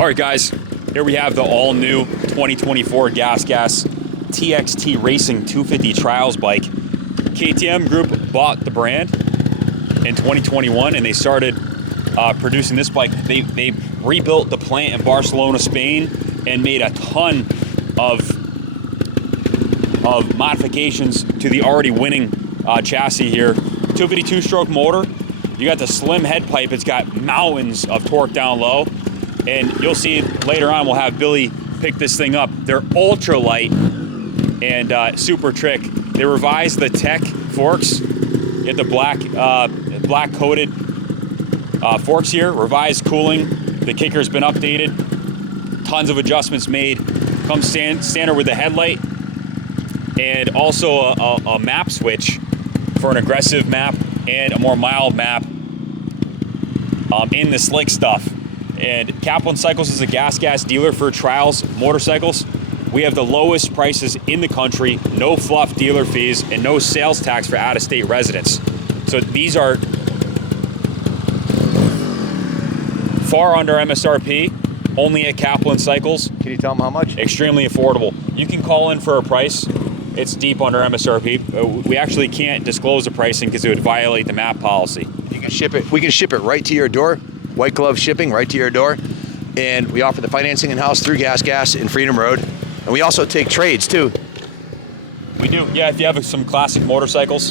All right, guys, here we have the all-new 2024 Gas Gas TXT Racing 250 Trials bike. KTM Group bought the brand in 2021, and they started producing this bike. They rebuilt the plant in Barcelona, Spain, and made a ton of modifications to the already winning chassis here. 252-stroke motor. You got the slim head pipe. It's got mountains of torque down low. And you'll see later on, we'll have Billy pick this thing up. They're ultra light and super trick. They revised the tech forks. You get the black coated forks here. Revised cooling. The kicker's been updated. Tons of adjustments made. Comes standard with the headlight. And also a map switch for an aggressive map and a more mild map in the slick stuff. And Kaplan Cycles is a Gas Gas dealer for trials motorcycles. We have the lowest prices in the country, no fluff dealer fees, and no sales tax for out-of-state residents. So these are far under MSRP, only at Kaplan Cycles. Can you tell them how much? Extremely affordable. You can call in for a price. It's deep under MSRP. We actually can't disclose the pricing because it would violate the MAP policy. You can ship it. We can ship it right to your door. White glove shipping right to your door. And we offer the financing in-house through Gas Gas in Freedom Road. And we also take trades too. We do, yeah, if you have some classic motorcycles,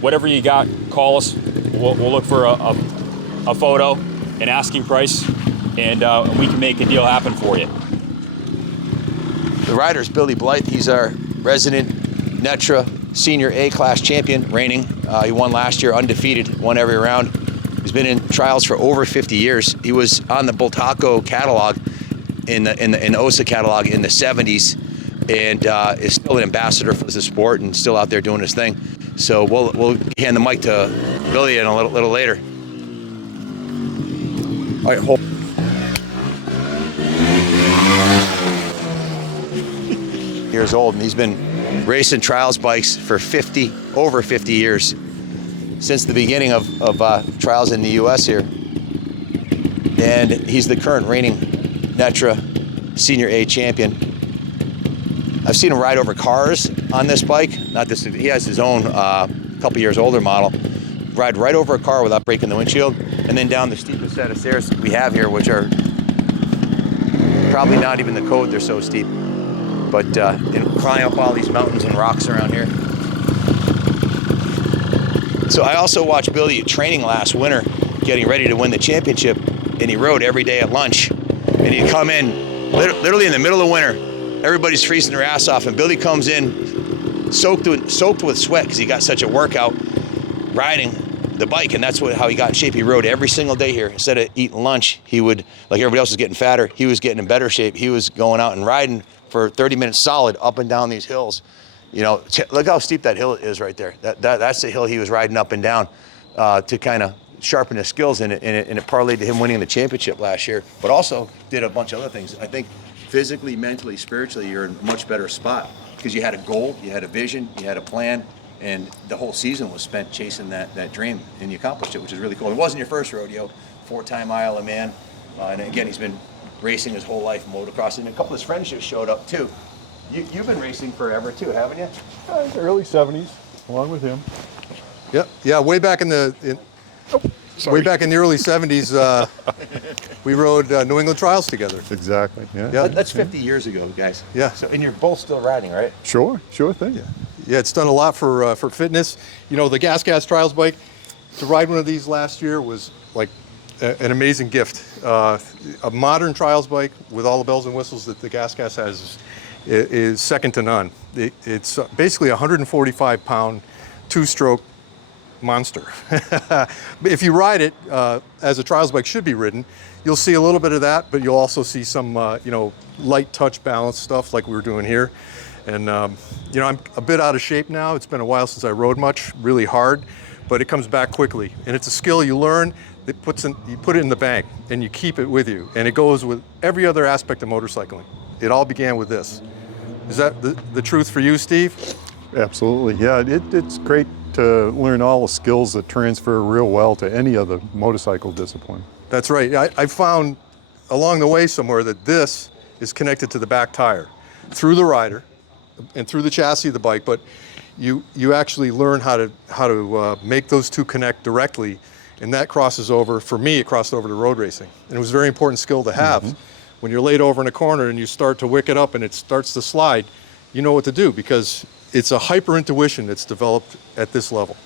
whatever you got, call us. We'll look for a photo, an asking price, and we can make a deal happen for you. The rider's Billy Blythe. He's our resident Netra Senior A-Class champion, reigning. He won last year, undefeated, won every round. He's been in trials for over 50 years. He was on the Bultaco catalog, in the OSA catalog in the 70s, and is still an ambassador for the sport and still out there doing his thing. So we'll hand the mic to Billy in a little later. All right, hold. Years old, and he's been racing trials bikes for over 50 years, since the beginning of trials in the US here. And he's the current reigning Netra Senior A champion. I've seen him ride over cars on this bike. Not this, he has his own couple years older model. Ride right over a car without breaking the windshield, and then down the steepest set of stairs we have here, which are probably not even the code, they're so steep. But climb up all these mountains and rocks around here. So I also watched Billy training last winter, getting ready to win the championship, and he rode every day at lunch. And he'd come in literally in the middle of winter. Everybody's freezing their ass off, and Billy comes in soaked with sweat because he got such a workout riding the bike, and that's how he got in shape. He rode every single day here. Instead of eating lunch, he would, like everybody else was getting fatter, he was getting in better shape. He was going out and riding for 30 minutes solid up and down these hills. You know, look how steep that hill is right there. That's the hill he was riding up and down to kind of sharpen his skills, and it parlayed to him winning the championship last year, but also did a bunch of other things. I think physically, mentally, spiritually, you're in a much better spot because you had a goal, you had a vision, you had a plan, and the whole season was spent chasing that dream, and you accomplished it, which is really cool. It wasn't your first rodeo, 4-time Isle of Man, and again, he's been racing his whole life, motocross, and a couple of his friends just showed up too. You've been racing forever too, haven't you? The early 70s, along with him. Yeah, way back in the early 70s, we rode New England trials together. Exactly. Yeah. That's 50 years ago, guys. Yeah. So, and you're both still riding, right? Sure thing. Yeah, it's done a lot for fitness. You know, the Gas Gas Trials bike, to ride one of these last year was like an amazing gift. A modern trials bike with all the bells and whistles that the Gas Gas has is second to none. It's basically a 145-pound, two-stroke monster. If you ride it as a trials bike should be ridden, you'll see a little bit of that, but you'll also see some light touch balance stuff like we were doing here. And I'm a bit out of shape now. It's been a while since I rode much, really hard, but it comes back quickly. And it's a skill you learn that you put it in the bank and you keep it with you. And it goes with every other aspect of motorcycling. It all began with this. Is that the truth for you, Steve? Absolutely, yeah. It's great to learn all the skills that transfer real well to any other motorcycle discipline. That's right. I found along the way somewhere that this is connected to the back tire through the rider and through the chassis of the bike, but you actually learn how to make those two connect directly, and that crosses over, for me, it crossed over to road racing. And it was a very important skill to have. When you're laid over in a corner and you start to wick it up and it starts to slide, you know what to do, because it's a hyper intuition that's developed at this level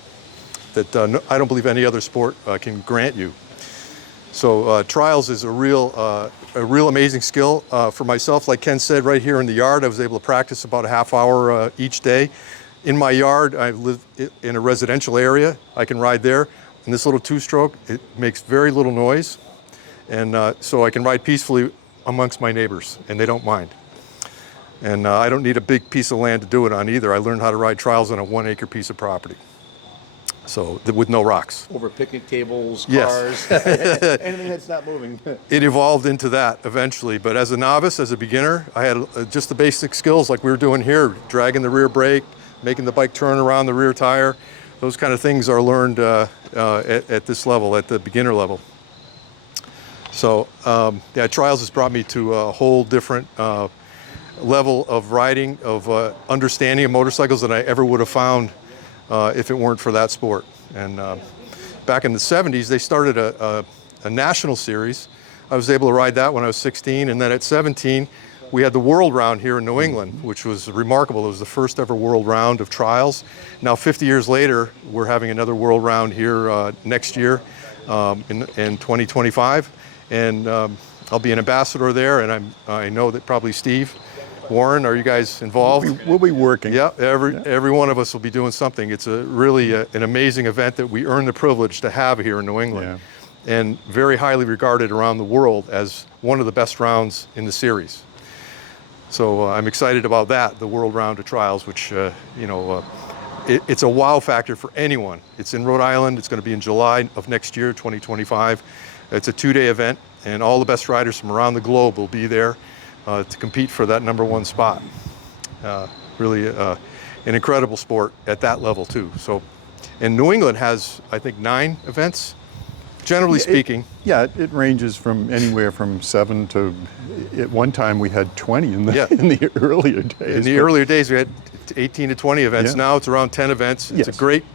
that I don't believe any other sport can grant you. So trials is a real amazing skill for myself. Like Ken said, right here in the yard, I was able to practice about a half hour each day. In my yard, I live in a residential area. I can ride there. And this little two-stroke, it makes very little noise. And so I can ride peacefully amongst my neighbors, and they don't mind. And I don't need a big piece of land to do it on either. I learned how to ride trials on a 1-acre piece of property. So with no rocks. Over picnic tables, Yes. cars, anything that's not moving. It evolved into that eventually, but as a novice, as a beginner, I had just the basic skills like we were doing here, dragging the rear brake, making the bike turn around the rear tire. Those kind of things are learned at this level, at the beginner level. So yeah, trials has brought me to a whole different level of riding, of understanding of motorcycles than I ever would have found if it weren't for that sport. And back in the 70s, they started a national series. I was able to ride that when I was 16, and then at 17, we had the World Round here in New England, which was remarkable. It was the first ever World Round of trials. Now, 50 years later, we're having another World Round here next year in 2025, and I'll be an ambassador there, and I know that probably Steve, Warren, are you guys involved? We'll be working. Yeah, every one of us will be doing something. It's really an amazing event that we earn the privilege to have here in New England, and very highly regarded around the world as one of the best rounds in the series. So I'm excited about that, the World Round of Trials, which it's a wow factor for anyone. It's in Rhode Island. It's going to be in July of next year, 2025. It's a 2-day event, and all the best riders from around the globe will be there to compete for that #1 spot. Really an incredible sport at that level too. So, and New England has, I think, 9 events, generally speaking. It ranges from anywhere from 7 to, at one time we had 20 in the, in the earlier days. In the earlier days, we had 18 to 20 events. Yeah. Now it's around 10 events. It's a great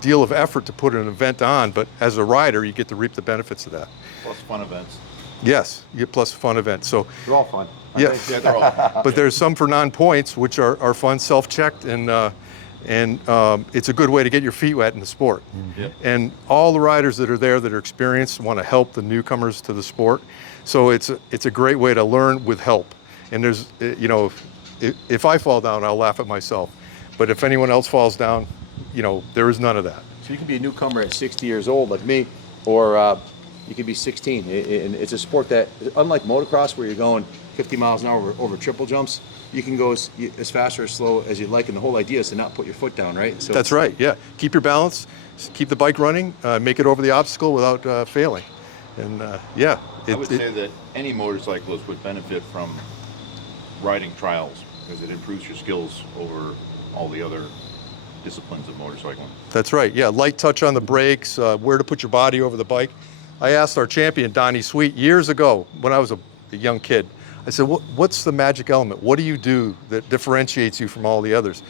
deal of effort to put an event on, but as a rider, you get to reap the benefits of that. Plus fun events. Yes, you get plus fun events. So They're all fun. yeah, They're all. but there's some for non-points, which are fun, self-checked, and it's a good way to get your feet wet in the sport. Yep. And all the riders that are there that are experienced want to help the newcomers to the sport. So it's a great way to learn with help. And there's, if I fall down, I'll laugh at myself. But if anyone else falls down, there is none of that. So you can be a newcomer at 60 years old like me, or you could be 16. And it's a sport that, unlike motocross where you're going 50 miles an hour over triple jumps, you can go as fast or as slow as you'd like, and the whole idea is to not put your foot down, right? So That's right, yeah. Keep your balance, keep the bike running, make it over the obstacle without failing. And I would say that any motorcyclist would benefit from riding trials because it improves your skills over all the other disciplines of motorcycling. That's right, yeah. Light touch on the brakes, where to put your body over the bike. I asked our champion, Donnie Sweet, years ago when I was a young kid, I said, what's the magic element? What do you do that differentiates you from all the others?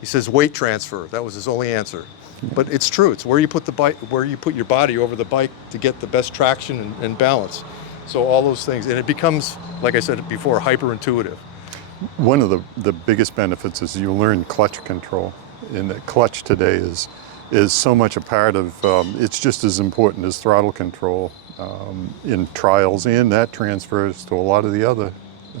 He says, weight transfer. That was his only answer. But it's true. It's where you put the bike, where you put your body over the bike to get the best traction and balance. So all those things, and it becomes, like I said before, hyper intuitive. One of the biggest benefits is you learn clutch control. And the clutch today is so much a part of, it's just as important as throttle control in trials, and that transfers to a lot of the other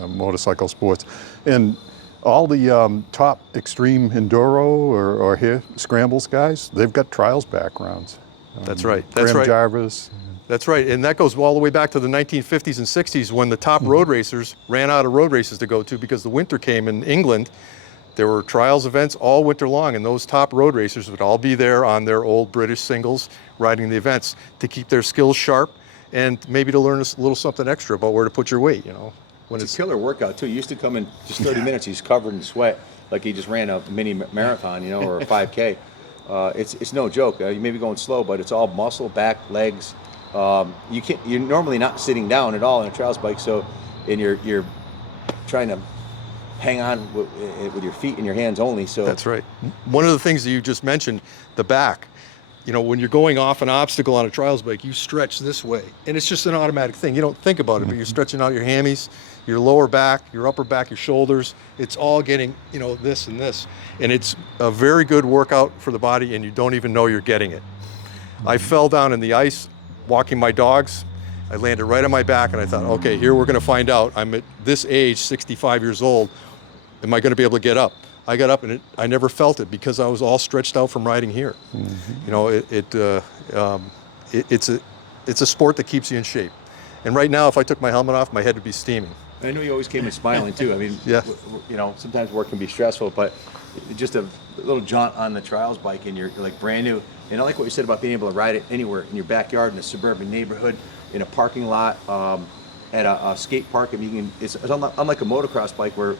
motorcycle sports. And all the top extreme enduro or here scrambles guys, they've got trials backgrounds. That's right. That's Graham right. Jarvis. That's right, and that goes all the way back to the 1950s and 60s when the top road racers ran out of road races to go to because the winter came in England. There were trials events all winter long, and those top road racers would all be there on their old British singles riding the events to keep their skills sharp and maybe to learn a little something extra about where to put your weight, When it's a killer workout too. You used to come in just 30 minutes, he's covered in sweat, like he just ran a mini marathon, or a 5K. It's no joke. You may be going slow, but it's all muscle, back, legs, you're normally not sitting down at all on a trials bike, so and you're trying to hang on with your feet and your hands only. So That's right. One of the things that you just mentioned, the back. You know, when you're going off an obstacle on a trials bike, you stretch this way, and it's just an automatic thing. You don't think about it, but you're stretching out your hammies, your lower back, your upper back, your shoulders. It's all getting, you know, this and this, and it's a very good workout for the body, and you don't even know you're getting it. I fell down in the ice walking my dogs. I landed right on my back, and I thought, okay, here we're going to find out. I'm at this age, 65 years old. Am I going to be able to get up? I got up, and I never felt it because I was all stretched out from riding here. You know, it's a sport that keeps you in shape. And right now, if I took my helmet off, my head would be steaming. I know you always came in smiling too. I mean, Yeah. you know, sometimes work can be stressful, but just a little jaunt on the trials bike and you're like brand new. And I like what you said about being able to ride it anywhere, in your backyard, in a suburban neighborhood, in a parking lot, at a skate park. I mean, it's unlike a motocross bike where,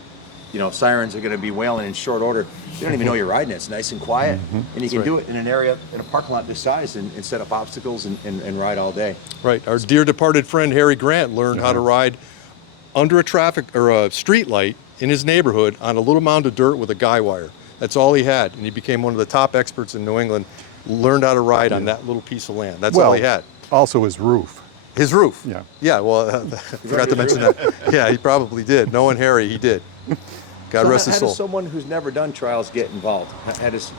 you know, sirens are going to be wailing in short order. You don't even know you're riding it. It's nice and quiet, and you can do it in an area, in a parking lot this size, and set up obstacles and ride all day. Right. Our dear departed friend Harry Grant learned how to ride under a traffic or a street light in his neighborhood on a little mound of dirt with a guy wire. That's all he had, and he became one of the top experts in New England. Learned how to ride on that little piece of land. That's all he had. Also his roof. His roof. Yeah. Yeah. Well, I forgot to mention that. Yeah, he probably did. Knowing Harry, he did. God rest his How soul. does someone who's never done trials get involved? How does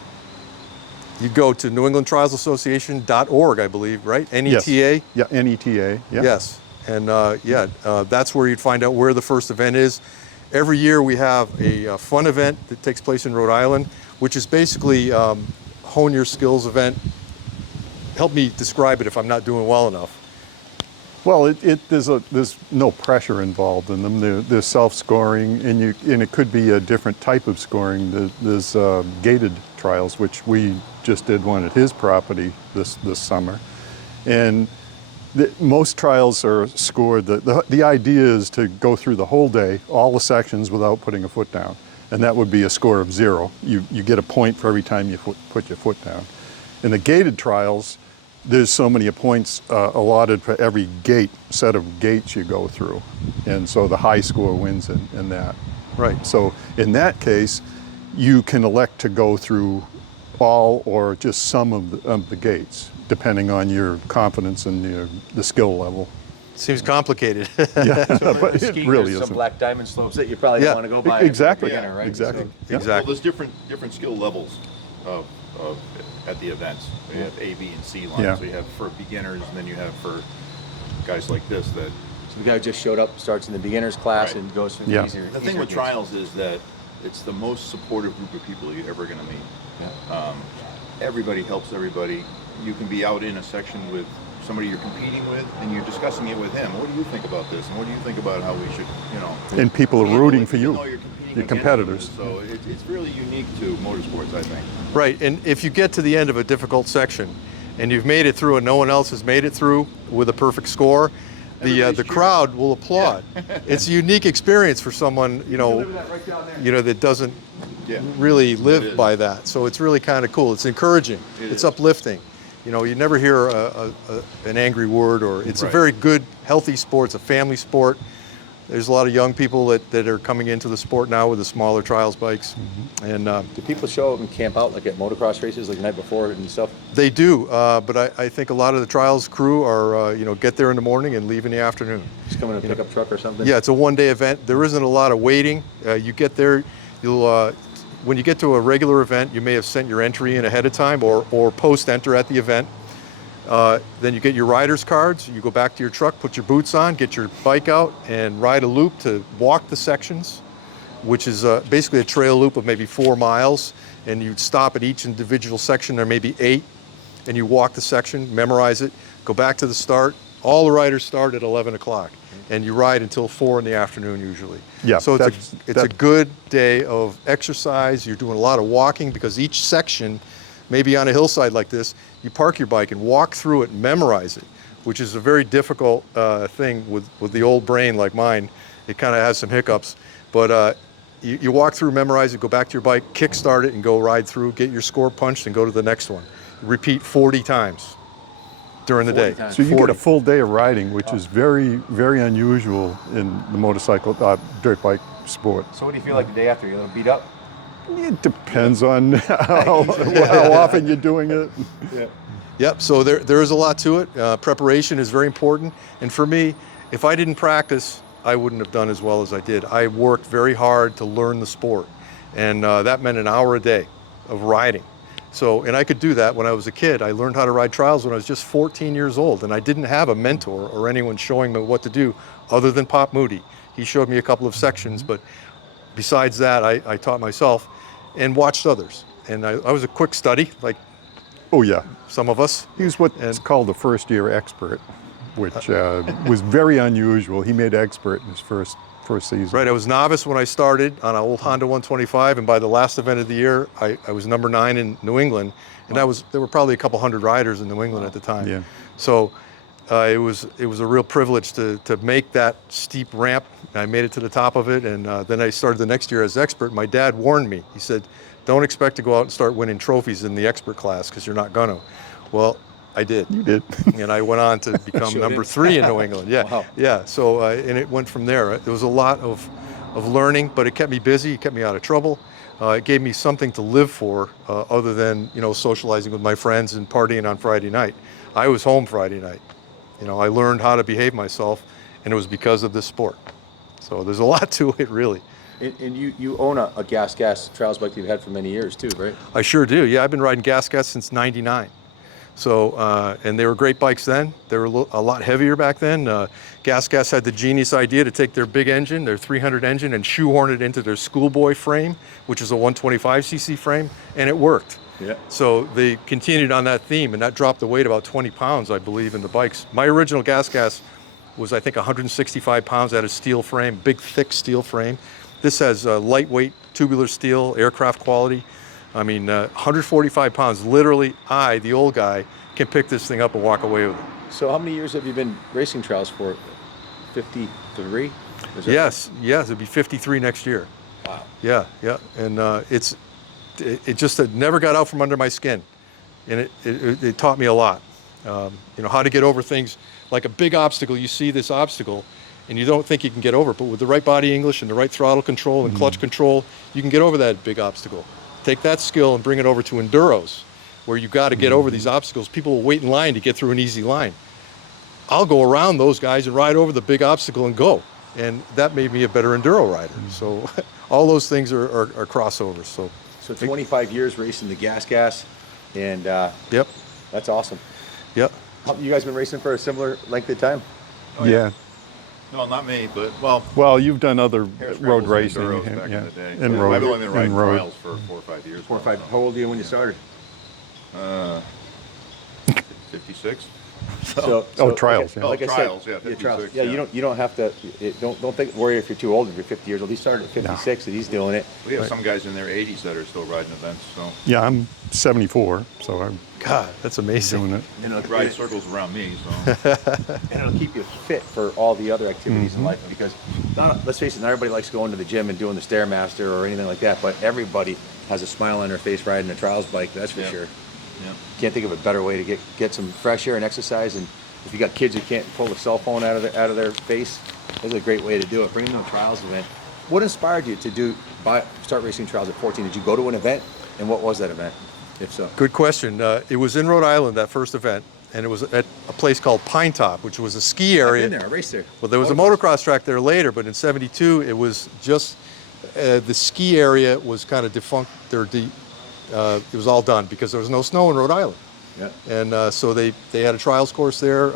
You go to New England Trials Association.org, I believe, right? NETA? Yeah, NETA. Yeah. Yes. And that's where you'd find out where the first event is. Every year we have a fun event that takes place in Rhode Island, which is basically hone your skills event. Help me describe it if I'm not doing well enough. Well, there's no pressure involved in them. They're self-scoring, and it could be a different type of scoring. There's gated trials, which we just did one at his property this summer, and most trials are scored. The idea is to go through the whole day, all the sections, without putting a foot down, and that would be a score of 0. You get a point for every time you put your foot down. In the gated trials, there's so many points allotted for every set of gates you go through. And so the high score wins in that. Right. So in that case, you can elect to go through all or just some of the gates, depending on your confidence and the skill level. Seems complicated. Yeah, but it skiing, really there's some isn't. black diamond slopes that you probably don't want to go by. Exactly. As a beginner, right? Exactly. So- Yeah. Well, there's different skill levels at the events. You have A, B, and C lines. Yeah. So you have for beginners, and then you have for guys like this that. So the guy who just showed up starts in the beginner's class Right. and goes through Yeah. the easier. The thing with trials is that it's the most supportive group of people you're ever going to meet. Everybody helps everybody. You can be out in a section with somebody you're competing with, and you're discussing it with him. What do you think about this? And what do you think about how we should, And people are handle rooting it, for even you, though you're competing your against competitors. them. So it's really unique to motorsports, I think. Right, and if you get to the end of a difficult section and you've made it through and no one else has made it through with a perfect score, the Everybody's crowd will applaud. It's a unique experience for someone, that doesn't Yeah. really It live is. by that. So it's really kind of cool. It's encouraging. It It's is. uplifting. You never hear an angry word, or it's a Right. very good, healthy sport. It's a family sport. There's a lot of young people that are coming into the sport now with the smaller trials bikes, and Do people show up and camp out like at motocross races like the night before and stuff? they do. But I think a lot of the trials crew are, get there in the morning and leave in the afternoon. Just come in a pickup truck or something? Yeah, it's a one-day event. There isn't a lot of waiting. You get there, when you get to a regular event, you may have sent your entry in ahead of time or post-enter at the event. Then you get your rider's cards, you go back to your truck, put your boots on, get your bike out, and ride a loop to walk the sections, which is basically a trail loop of maybe 4 miles. And you'd stop at each individual section, there may be 8, and you walk the section, memorize it, go back to the start. All the riders start at 11 o'clock, and you ride until 4 in the afternoon usually. Yeah, So it's a good day of exercise. You're doing a lot of walking because each section, maybe on a hillside like this, you park your bike and walk through it and memorize it, which is a very difficult thing with the old brain like mine. It kind of has some hiccups, but you walk through, memorize it, go back to your bike, kick start it, and go ride through, get your score punched, and go to the next one. Repeat 40 times during the day. times. So you get 40. a full day of riding, which is very, very unusual in the motorcycle, dirt bike sport. So what do you feel like the day after? You're a little beat up? It depends on how often you're doing it. Yep, so there is a lot to it. Preparation is very important. And for me, if I didn't practice, I wouldn't have done as well as I did. I worked very hard to learn the sport. And that meant an hour a day of riding. So, and I could do that when I was a kid. I learned how to ride trials when I was just 14 years old, and I didn't have a mentor or anyone showing me what to do other than Pop Moody. He showed me a couple of sections, but besides that, I taught myself and watched others. And I was a quick study, like Oh yeah, some of us. he was what's called the first-year expert, which was very unusual. He made expert in his first season. Right, I was novice when I started on an old Honda 125, and by the last event of the year, I was number 9 in New England, and there were probably a couple hundred riders in New England at the time. Yeah. So it was a real privilege to make that steep ramp. I made it to the top of it, and then I started the next year as expert. My dad warned me. He said, "Don't expect to go out and start winning trophies in the expert class because you're not gonna." Well, I did. You did. And I went on to become number 3 in New England. Yeah, Wow. yeah. So and it went from there. There was a lot of learning, but it kept me busy. It kept me out of trouble. It gave me something to live for, other than socializing with my friends and partying on Friday night. I was home Friday night. I learned how to behave myself, and it was because of this sport. So there's a lot to it, really. And you own a Gas Gas trials bike that you've had for many years too, right? I sure do. Yeah, I've been riding Gasgas since '99. So, and they were great bikes then. They were a lot heavier back then. Gasgas had the genius idea to take their big engine, their 300 engine, and shoehorn it into their schoolboy frame, which is a 125cc frame, and it worked. Yeah. So they continued on that theme, and that dropped the weight about 20 pounds, I believe, in the bikes. My original Gasgas was, I think, 165 pounds, had a steel frame, big, thick steel frame. This has lightweight tubular steel, aircraft quality. I mean, 145 pounds. Literally, I, the old guy, can pick this thing up and walk away with it. So how many years have you been racing trials for? 53? Yes, it'd be 53 next year. Wow. Yeah, and it just never got out from under my skin, and it taught me a lot. How to get over things like a big obstacle. You see this obstacle, and you don't think you can get over it, but with the right body English and the right throttle control and clutch control, you can get over that big obstacle. Take that skill and bring it over to enduros, where you've got to get over these obstacles. People will wait in line to get through an easy line. I'll go around those guys and ride over the big obstacle and go. And that made me a better enduro rider. So all those things are crossovers. So 25 years racing the Gas Gas, and yep, that's awesome. yep. You guys been racing for a similar length of time? Oh, yeah. No, not me, but Well, you've done other Harris road Travels and racing. Enduros back in the day. And I've road. only been riding and road. trials for 4 or 5 years. 4 or 5. How old are you when you started? 56. So trials, yeah. Like I trials, said, yeah, trials. 56, Yeah, yeah. you don't have to. Don't worry if you're too old. If you're 50 years old, he started at 56, and he's doing it. We have some guys in their 80s that are still riding events, so Yeah, I'm 74, so I'm God, that's amazing. doing it. And it'll, ride circles around me. So and it'll keep you fit for all the other activities in life. Because let's face it, not everybody likes going to the gym and doing the Stairmaster or anything like that. But everybody has a smile on their face riding a trials bike. That's for sure. yeah. Can't think of a better way to get some fresh air and exercise. And if you got kids who can't pull a cell phone out of their face, this is a great way to do it. Bring them to a trials event. What inspired you to start racing trials at 14? Did you go to an event, and what was that event, if so? Good question. It was in Rhode Island, that first event, and it was at a place called Pine Top, which was a ski area. I've been there. I raced there. Well, there was a motocross track there later, but in '72 it was just the ski area was kind of defunct. It was all done because there was no snow in Rhode Island. Yeah. And so they had a trials course there,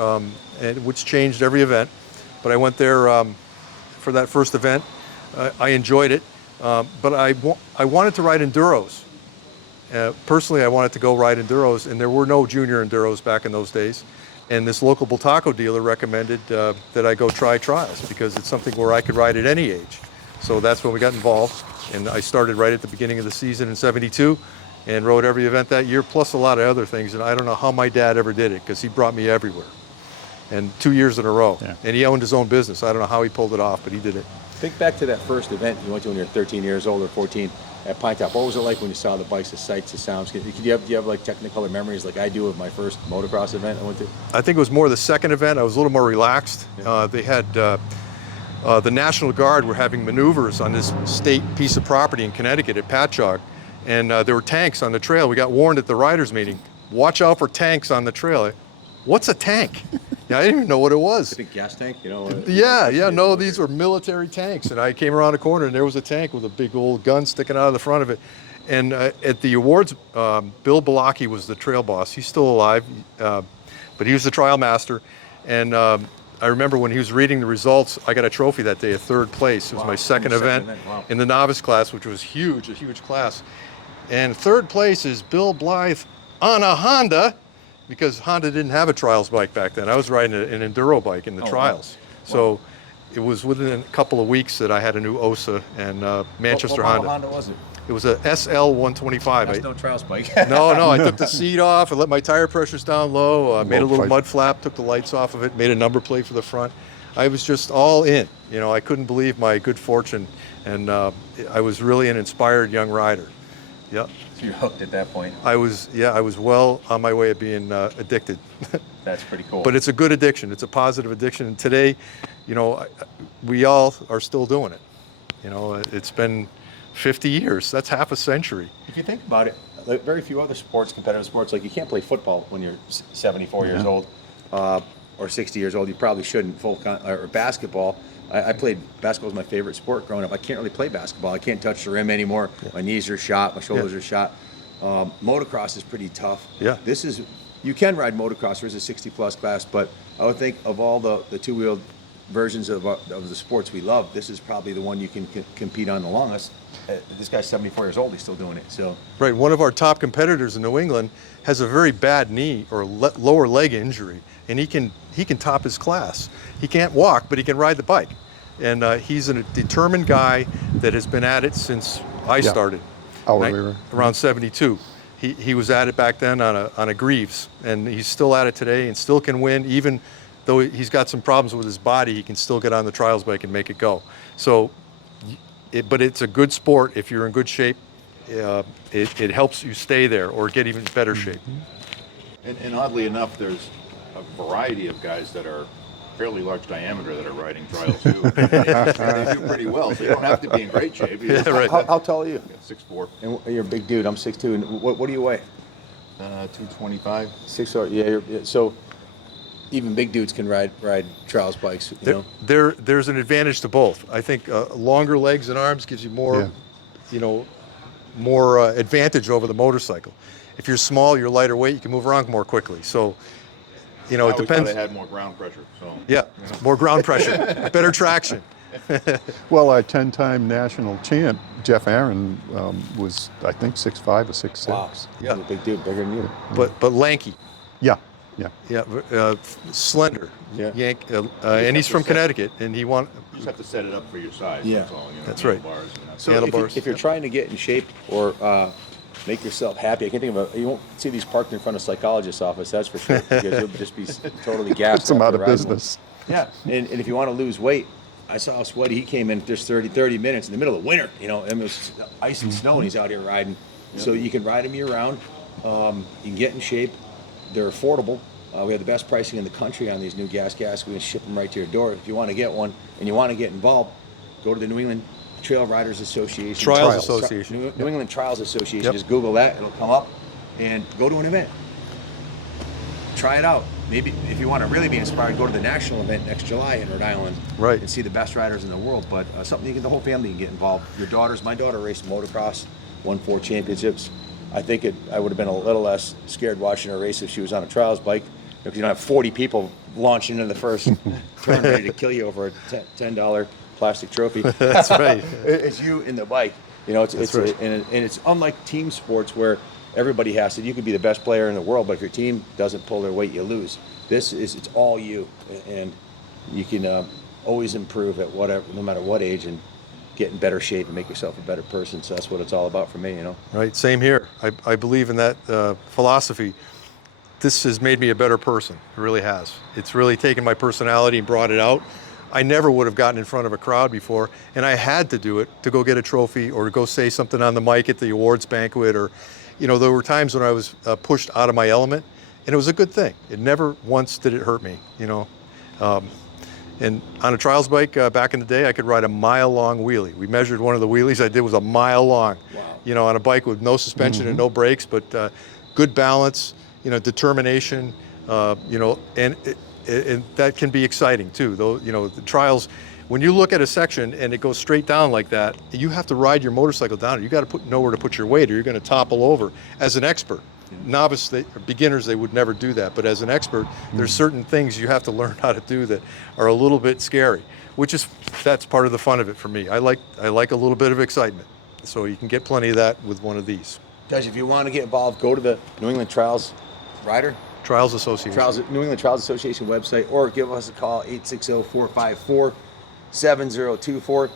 and which changed every event. But I went there for that first event. I enjoyed it, but I wanted to ride enduros. Personally, I wanted to go ride enduros, and there were no junior enduros back in those days. And this local Bultaco dealer recommended that I go try trials because it's something where I could ride at any age. So that's when we got involved, and I started right at the beginning of the season in '72. And rode every event that year, plus a lot of other things. And I don't know how my dad ever did it, because he brought me everywhere. And 2 years in a row. Yeah. And he owned his own business. I don't know how he pulled it off, but he did it. Think back to that first event you went to when you were 13 years old or 14. at Pine Top. What was it like when you saw the bikes, the sights, the sounds? Do you have like Technicolor memories like I do of my first motocross event I went to? I think it was more the second event. I was a little more relaxed. They had the National Guard were having maneuvers on this state piece of property in Connecticut at Patchogue, and there were tanks on the trail. We got warned at the riders meeting, watch out for tanks on the trail. What's a tank? Yeah, I didn't even know what it was. I think gas tank, you know? No, these were military tanks. And I came around a corner and there was a tank with a big old gun sticking out of the front of it. And at the awards, Bill Blevins was the trail boss. He's still alive, but he was the trial master. And I remember when he was reading the results, I got a trophy that day, a third place. It was my second event in the novice class, which was huge, a huge class. And third place is Bill Blythe on a Honda, because Honda didn't have a trials bike back then. I was riding an enduro bike in the trials. Wow. So it was within a couple of weeks that I had a new OSA and Manchester what Honda. Honda was it? It was a SL 125. That's no trials bike. No, I took the seat off, I let my tire pressures down low, made a little mud flap, took the lights off of it, made a number plate for the front. I was just all in. You know, I couldn't believe my good fortune, and I was really an inspired young rider. Yep. So you're hooked at that point. I was well on my way of being addicted. That's pretty cool. But it's a good addiction. It's a positive addiction. And today, you know, we all are still doing it. You know, it's been 50 years. That's half a century. If you think about it, like very few other sports, competitive sports, like you can't play football when you're 74 years old or 60 years old. You probably shouldn't. Or basketball. I played basketball was my favorite sport growing up. I can't really play basketball. I can't touch the rim anymore. My knees are shot. My shoulders are shot. Motocross is pretty tough. Yeah. You can ride motocross. There's a 60-plus class, but I would think of all the two-wheeled versions of the sports we love, this is probably the one you can compete on the longest. This guy's 74 years old. He's still doing it. So right. One of our top competitors in New England has a very bad knee or lower leg injury, and he can top his class. He can't walk, but he can ride the bike, and he's a determined guy that has been at it since I started. Around 72. He was at it back then on a Greaves, and he's still at it today and still can win. Even though he's got some problems with his body, he can still get on the trials bike and make it go. So, but it's a good sport if you're in good shape. It helps you stay there or get even better shape. And oddly enough, there's a variety of guys that are fairly large diameter that are riding trials too. They do pretty well, so you don't have to be in great shape. Right. How tall are you? 6'4". And you're a big dude. I'm 6'2". And what do you weigh? 225. 6'4". Yeah. So even big dudes can ride trials bikes. You know? There's an advantage to both. I think longer legs and arms gives you more, more advantage over the motorcycle. If you're small, you're lighter weight, you can move around more quickly. So, it depends. I had more ground pressure. So more ground pressure, better traction. Well, our 10-time national champ, Jeff Aaron, was, I think, 6'5" or 6'6". Wow. Yeah. He's a big dude, bigger than you. But lanky. Yeah. Slender. Yeah. And he's from Connecticut, and you just have to set it up for your size. Yeah. That's all. That's right. Bars and that's So if you're trying to get in shape or make yourself happy, I can't think of you won't see these parked in front of a psychologist's office, that's for sure, because you'll just be totally gassed. Puts them out after of riding business. one. Yeah, and if you want to lose weight, I saw how sweaty he came in just 30 minutes in the middle of winter, and it was ice and snow, and he's out here riding. So you can ride them year-round. You can get in shape. They're affordable. We have the best pricing in the country on these new Gas Gas. We can ship them right to your door. If you want to get one and you want to get involved, go to the New England Trail Riders Association. Trials Association. New England Trials Association. Yep. Just Google that. It'll come up. And go to an event. Try it out. Maybe if you want to really be inspired, go to the national event next July in Rhode Island. Right. And see the best riders in the world. But something the whole family can get involved. My daughter raced motocross, won 4 championships. I think I would have been a little less scared watching her race if she was on a trials bike. If you don't have 40 people launching into the first turn ready to kill you over a $10 plastic trophy. That's right. It's you in the bike. It's right. and it's unlike team sports where everybody has to. You could be the best player in the world, but if your team doesn't pull their weight, you lose. It's all you, and you can always improve at whatever, no matter what age, and get in better shape and make yourself a better person. So that's what it's all about for me. Right. Same here. I believe in that philosophy. This has made me a better person. It really has. It's really taken my personality and brought it out. I never would have gotten in front of a crowd before, and I had to do it to go get a trophy or to go say something on the mic at the awards banquet, or, you know, there were times when I was pushed out of my element, and it was a good thing. It never once did it hurt me, you know. And on a trials bike back in the day, I could ride a mile-long wheelie. We measured one of the wheelies I did was a mile long. Wow. You know, on a bike with no suspension and no brakes, but good balance, you know, determination, you know, and that can be exciting too. Though, you know, the trials, when you look at a section and it goes straight down like that, you have to ride your motorcycle down. You got to know where to put your weight, or you're going to topple over. As an expert, novice, beginners, they would never do that. But as an expert, there's certain things you have to learn how to do that are a little bit scary, that's part of the fun of it for me. I like a little bit of excitement. So you can get plenty of that with one of these. Guys, if you want to get involved, go to the New England Trials Trials Association. New England Trials Association website, or give us a call, 860-454-7024.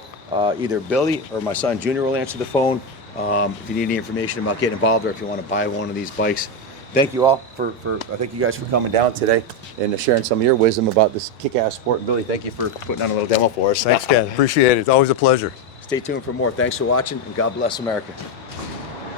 Either Billy or my son Junior will answer the phone. If you need any information about getting involved, or if you want to buy one of these bikes. Thank you all thank you guys for coming down today and sharing some of your wisdom about this kick-ass sport. And Billy, thank you for putting on a little demo for us. Thanks, Ken. Appreciate it. It's always a pleasure. Stay tuned for more. Thanks for watching, and God bless America.